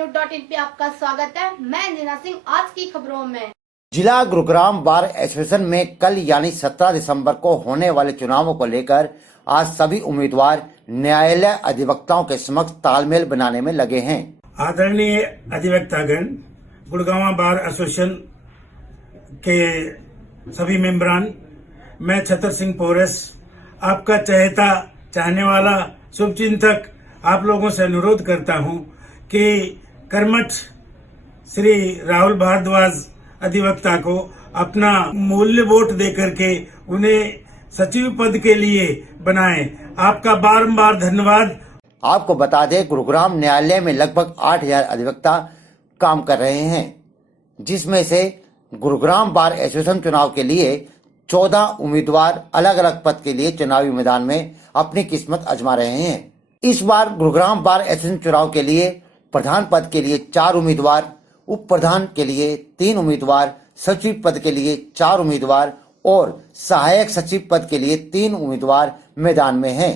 न्यूज़.इन पे आपका स्वागत है। मैं अंजना सिंह। आज की खबरों में जिला गुरुग्राम बार एसोसिएशन में कल यानी 17 दिसंबर को होने वाले चुनावों को लेकर आज सभी उम्मीदवार न्यायालय अधिवक्ताओं के समक्ष तालमेल बनाने में लगे हैं। आदरणीय अधिवक्तागण, गुड़गांव बार एसोसिएशन के सभी मेंबरान, मैं छतर सिंह पोरस, आपका चहेता चाहने वाला शुभचिंतक आप लोगों से अनुरोध करता हूं कि कर्मठ श्री राहुल भारद्वाज अधिवक्ता को अपना मूल्य वोट देकर के उन्हें सचिव पद के लिए बनाएं। आपका बारंबार धन्यवाद। आपको बता दें, गुरुग्राम न्यायालय में लगभग 8000 अधिवक्ता काम कर रहे हैं, जिसमें से गुरुग्राम बार एसोसिएशन चुनाव के लिए 14 उम्मीदवार अलग अलग पद के लिए चुनावी मैदान में अपनी किस्मत आजमा रहे हैं। इस बार गुरुग्राम बार एसोसिएशन चुनाव के लिए प्रधान पद के लिए 4 उम्मीदवार, उप प्रधान के लिए 3 उम्मीदवार, सचिव पद के लिए 4 उम्मीदवार और सहायक सचिव पद के लिए 3 उम्मीदवार मैदान में हैं।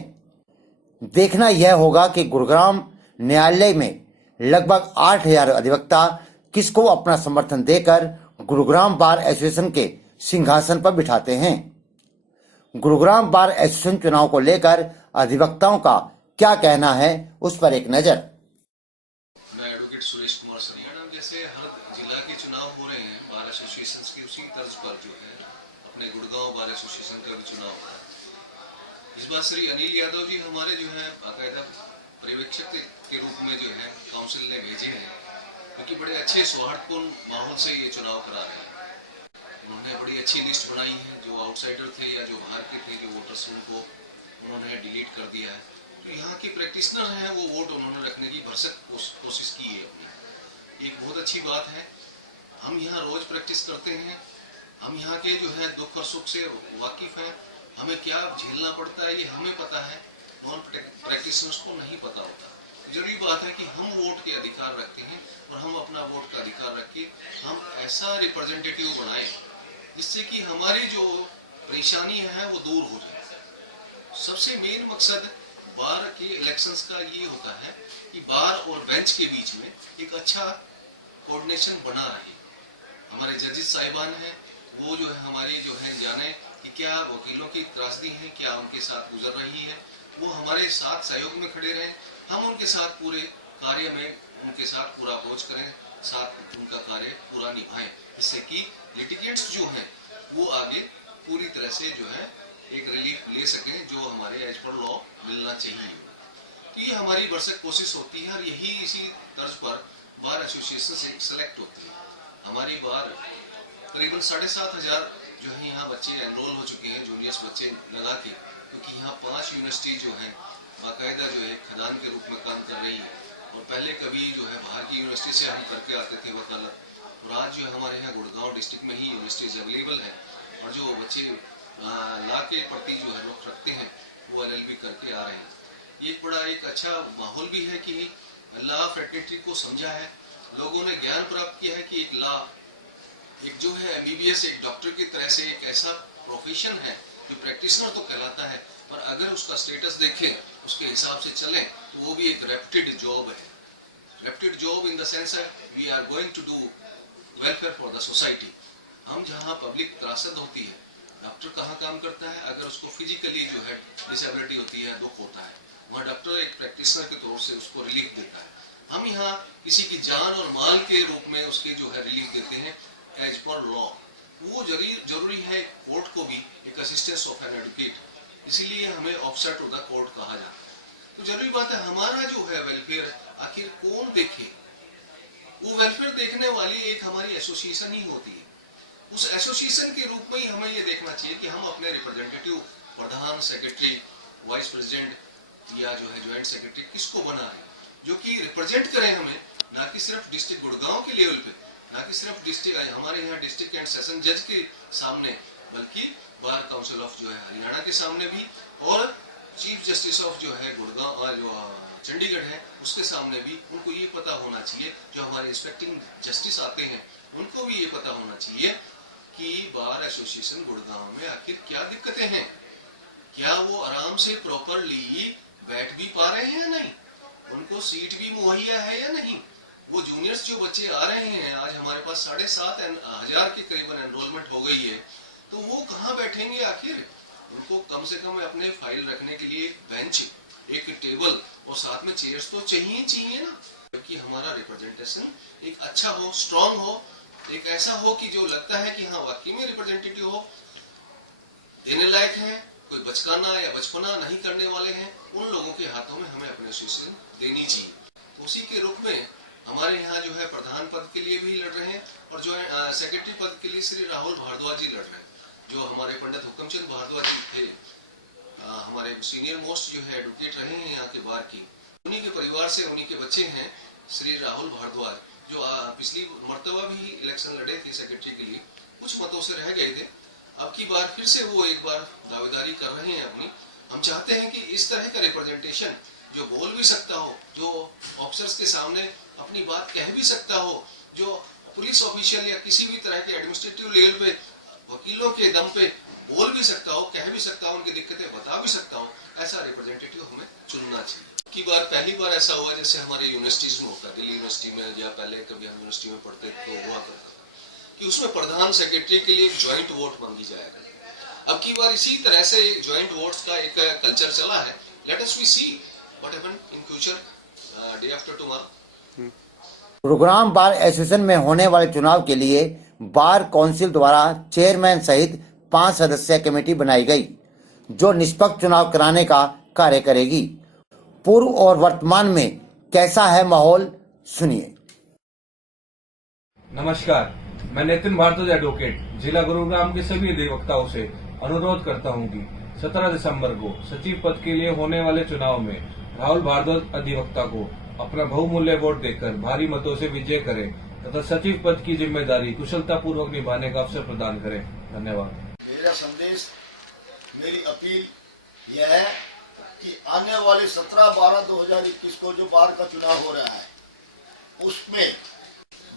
देखना यह होगा कि गुरुग्राम न्यायालय में लगभग 8000 अधिवक्ता किसको अपना समर्थन देकर गुरुग्राम बार एसोसिएशन के सिंहासन पर बिठाते हैं। गुरुग्राम बार एसोसिएशन चुनाव को लेकर अधिवक्ताओं का क्या कहना है, उस पर एक नजर। मैं एडवोकेट सुरेश कुमार सरियाना। जैसे हर जिला के चुनाव हो रहे हैं बार एसोसिएशन के, उसी तर्ज पर जो है अपने गुड़गांव बार एसोसिएशन का भी चुनाव हो रहा है। इस बार श्री अनिल यादव जी हमारे जो है बाकायदा पर्यवेक्षक के रूप में जो है काउंसिल ने भेजे हैं, क्योंकि बड़े अच्छे सौहार्दपूर्ण माहौल से ये चुनाव करा रहे हैं। उन्होंने बड़ी अच्छी लिस्ट बनाई है। जो आउटसाइडर थे या जो बाहर के थे, जो वोटर्स, उनको उन्होंने डिलीट कर दिया है। तो यहाँ के प्रैक्टिशनर हैं, वो वोट उन्होंने रखने की भरसक कोशिश की है अपनी। एक बहुत अच्छी बात है। हम यहाँ रोज प्रैक्टिस करते हैं, हम यहाँ के जो है दुख और सुख से वाकिफ हैं। हमें क्या झेलना पड़ता है ये हमें पता है, नॉन प्रैक्टिशनर्स को नहीं पता होता। जरूरी बात है कि हम वोट के अधिकार रखते हैं और हम अपना वोट का अधिकार रख के हम ऐसा रिप्रेजेंटेटिव बनाएं जिससे कि हमारी जो परेशानी है वो दूर हो जाए। सबसे मेन मकसद बार के इलेक्शंस का ये होता है कि बार और बेंच के बीच में एक अच्छा कोऑर्डिनेशन बना रहे। हमारे जजेस साहिबान हैं, वो जो है हमारे जो है जाने कि क्या वकीलों की त्रासदी है, क्या उनके साथ गुजर रही है, वो हमारे साथ सहयोग में खड़े रहें। हम उनके साथ पूरे कार्य में उनके साथ पूरा अप्रोच करें, साथ उनका कार्य पूरा निभाएं, जिससे कि लिटिगेंट्स जो हैं वो आगे पूरी तरह से जो है एक रिलीफ ले सकें, जो हमारे एज पर लॉ मिलना चाहिए। तो ये हमारी भरसक कोशिश होती है और यही इसी तर्ज पर बार एसोसिएशन से सेलेक्ट होती है। हमारी बार करीबन 7500 जो है यहाँ बच्चे एनरोल हो चुके हैं, जूनियर्स बच्चे लगा के, क्योंकि यहाँ 5 यूनिवर्सिटी जो है बाकायदा जो है खदान के रूप में काम कर रही है। और पहले कभी जो है बाहर की यूनिवर्सिटी से हम करके आते थे वकालत, और आज जो हमारे यहाँ गुड़गांव डिस्ट्रिक्ट में ही यूनिवर्सिटीज अवेलेबल है। और जो बच्चे ला के प्रति जो है रुख रखते हैं वो LLB करके आ रहे हैं। ये बड़ा एक अच्छा माहौल भी है कि लॉ फ्रेटर्निटी को समझा है, लोगों ने ज्ञान प्राप्त किया है कि एक लॉ, एक जो है MBBS एक डॉक्टर की तरह से एक ऐसा प्रोफेशन है जो प्रैक्टिशनर तो कहलाता है, पर अगर उसका स्टेटस देखें, उसके हिसाब से चलें, तो वो भी एक रेप्यूटेड जॉब है। Reputed job in the sense है we are going to do welfare for the society. हम जहाँ पब्लिक त्रासद होती है, डॉक्टर कहाँ काम करता है, अगर उसको फिजिकली जो है डिसेबिलिटी होती है, दुख होता है, वहाँ डॉक्टर एक प्रैक्टिशनर के तौर से उसको रिलीफ देता है। हम यहाँ किसी की जान और माल के रूप में उसके जो है रिलीफ देते हैं एज पर लॉ। वो जरूरी है कोर्ट को भी एक असिस्टेंस ऑफ एन एडवोकेट, इसीलिए हमें ऑफिसर टू द कोर्ट कहा जाता है। तो जरूरी बात है हमारा जो है वेलफेयर आखिर कौन देखे, वो वेलफेयर देखने वाली एक हमारी एसोसिएशन ही होती है। उस एसोसिएशन के रूप में ही हमें ये देखना चाहिए कि हम अपने रिप्रेजेंटेटिव प्रधान, सेक्रेटरी, वाइस प्रेसिडेंट या जो है ज्वाइंट सेक्रेटरी किसको बना रहे हैं, जो कि रिप्रेजेंट करें हमें, ना कि सिर्फ डिस्ट्रिक्ट गुड़गांव के लेवल पे, ना कि सिर्फ डिस्ट्रिक्ट हमारे यहाँ डिस्ट्रिक्ट एंड सेशन जज के सामने, बल्कि बार काउंसिल ऑफ जो है हरियाणा के सामने भी, और चीफ जस्टिस ऑफ जो है गुड़गांव जो चंडीगढ़ है उसके सामने भी। उनको ये पता होना चाहिए, जो हमारे इंस्पेक्टिंग जस्टिस आते हैं उनको भी ये पता होना चाहिए कि बार एसोसिएशन गुड़गांव में आखिर क्या दिक्कतें हैं, क्या वो आराम से प्रॉपरली बैठ भी पा रहे हैं या नहीं, उनको सीट भी मुहैया है या नहीं, वो जूनियर्स जो बच्चे आ रहे हैं, आज हमारे पास 7,500 के करीबन एनरोलमेंट हो गई है, तो वो कहाँ बैठेंगे आखिर? उनको कम से कम अपने फाइल रखने के लिए एक बेंच, एक टेबल और साथ में चेयर्स तो चाहिए ना, क्योंकि हमारा रिप्रेजेंटेशन एक अच्छा हो, स्ट्रांग हो, एक ऐसा हो कि जो लगता है कि हाँ वाकई में रिप्रेजेंटेटिव हो, देने लायक है, कोई बचकाना या बचपना नहीं करने वाले हैं, उन लोगों के हाथों में हमें अपनी एसोसिएशन देनी चाहिए। उसी के रुख में हमारे यहाँ जो है प्रधान पद के लिए भी लड़ रहे हैं और जो है सेक्रेटरी पद के लिए श्री राहुल भारद्वाज जी लड़ रहे हैं, जो हमारे पंडित हुक्मचंद भारद्वाज जी थे, हमारे सीनियर मोस्ट जो है एडवोकेट रहे हैं यहाँ के बार की, उन्हीं के परिवार से उन्हीं के बच्चे हैं श्री राहुल भारद्वाज, जो पिछली मर्तबा भी इलेक्शन लड़े थे सेक्रेटरी के लिए, कुछ मतों से रह गए थे। अब की बार फिर से वो एक बार दावेदारी कर रहे हैं अपनी। हम चाहते हैं कि इस तरह का रिप्रेजेंटेशन जो बोल भी सकता हो, जो ऑफिसर्स के सामने अपनी बात कह भी सकता हो, जो पुलिस ऑफिशियल या किसी भी तरह के एडमिनिस्ट्रेटिव लेवल पे वकीलों के दम पे बोल भी सकता हो, कह भी सकता हो, उनकी दिक्कतें बता भी सकता हो, ऐसा रिप्रेजेंटेटिव हमें चुनना चाहिए। की बार पहली बार ऐसा हुआ जैसे हमारे यूनिवर्सिटीज में होता है, दिल्ली यूनिवर्सिटी में या पहले कभी हम यूनिवर्सिटी में पढ़ते तो हुआ करता था कि उसमें प्रधान सेक्रेटरी के लिए एक ज्वाइंट वोट मांगी जाएगा। अब की बार इसी तरह से एक ज्वाइंट वोट का एक कल्चर चला है। Let us we see what happen in future, day after tomorrow. Gurugram bar association में होने वाले चुनाव के लिए बार काउंसिल द्वारा चेयरमैन सहित 5 सदस्यीय कमेटी बनाई गई, जो निष्पक्ष चुनाव कराने का कार्य करेगी। पूर्व और वर्तमान में कैसा है माहौल, सुनिए। नमस्कार, मैं नितिन भारद्वाज एडवोकेट जिला गुरुग्राम के सभी अधिवक्ताओं से अनुरोध करता हूं कि 17 दिसंबर को सचिव पद के लिए होने वाले चुनाव में राहुल भारद्वाज अधिवक्ता को अपना बहुमूल्य वोट देकर भारी मतों से विजय करें तथा सचिव पद की जिम्मेदारी कुशलता पूर्वक निभाने का अवसर प्रदान करें। धन्यवाद। मेरा संदेश, मेरी अपील यह है कि आने वाले 17/12/2021 को जो बार का चुनाव हो रहा है, उसमें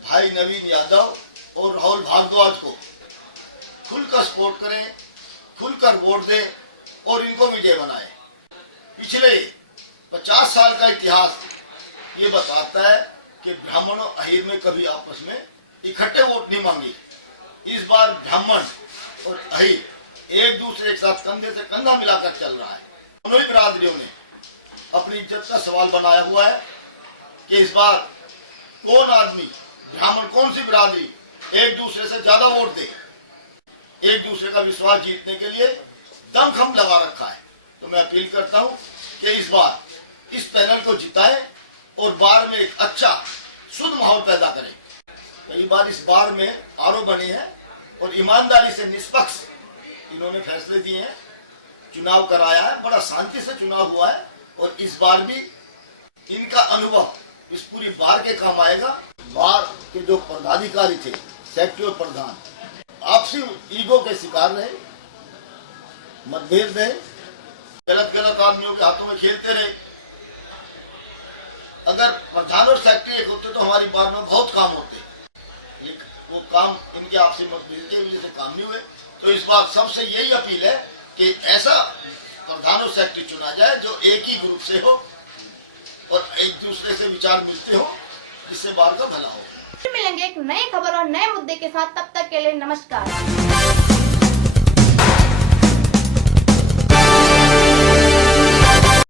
भाई नवीन यादव और राहुल भारद्वाज को खुलकर सपोर्ट करें, खुलकर वोट दें और इनको विजय बनाएं। पिछले 50 साल का इतिहास ये बताता है कि ब्राह्मण और अहीर में कभी आपस में इकट्ठे वोट नहीं मांगे। इस बार ब्राह्मण और अहीर एक दूसरे के साथ कंधे से कंधा मिलाकर चल रहा है। दोनों ही बिरादरियों ने अपनी इज्जत का सवाल बनाया हुआ है कि इस बार कौन आदमी, ब्राह्मण कौन सी बिरादरी एक दूसरे से ज्यादा वोट दे। एक दूसरे का विश्वास जीतने के लिए दमखम लगा रखा है। तो मैं अपील करता हूं कि इस बार इस पैनल को जिताएं और बार में एक अच्छा शुद्ध माहौल पैदा करें। कई बार इस बार में आरोप बने हैं और ईमानदारी से निष्पक्ष इन्होंने फैसले दिए हैं, चुनाव कराया है, बड़ा शांति से चुनाव हुआ है और इस बार भी इनका अनुभव इस पूरी बार के काम आएगा। बार के जो पदाधिकारी थे, सेक्रेटरी और प्रधान, आपसी ईगो के शिकार रहे, मतभेद रहे, गलत आदमियों के हाथों में खेलते रहे। अगर प्रधान और सेक्रेटरी एक होते तो हमारी बार में बहुत काम होते, वो काम इनके आपसी मतभेद की वजह से काम नहीं हुए। तो इस बार सबसे यही अपील है कि ऐसा प्रधान और सेक्रेटरी चुना जाए जो एक ही ग्रुप से हो और एक दूसरे से विचार मिलते हो, जिससे बार का भला हो। फिर मिलेंगे एक नई खबर और नए मुद्दे के साथ, तब तक के लिए नमस्कार।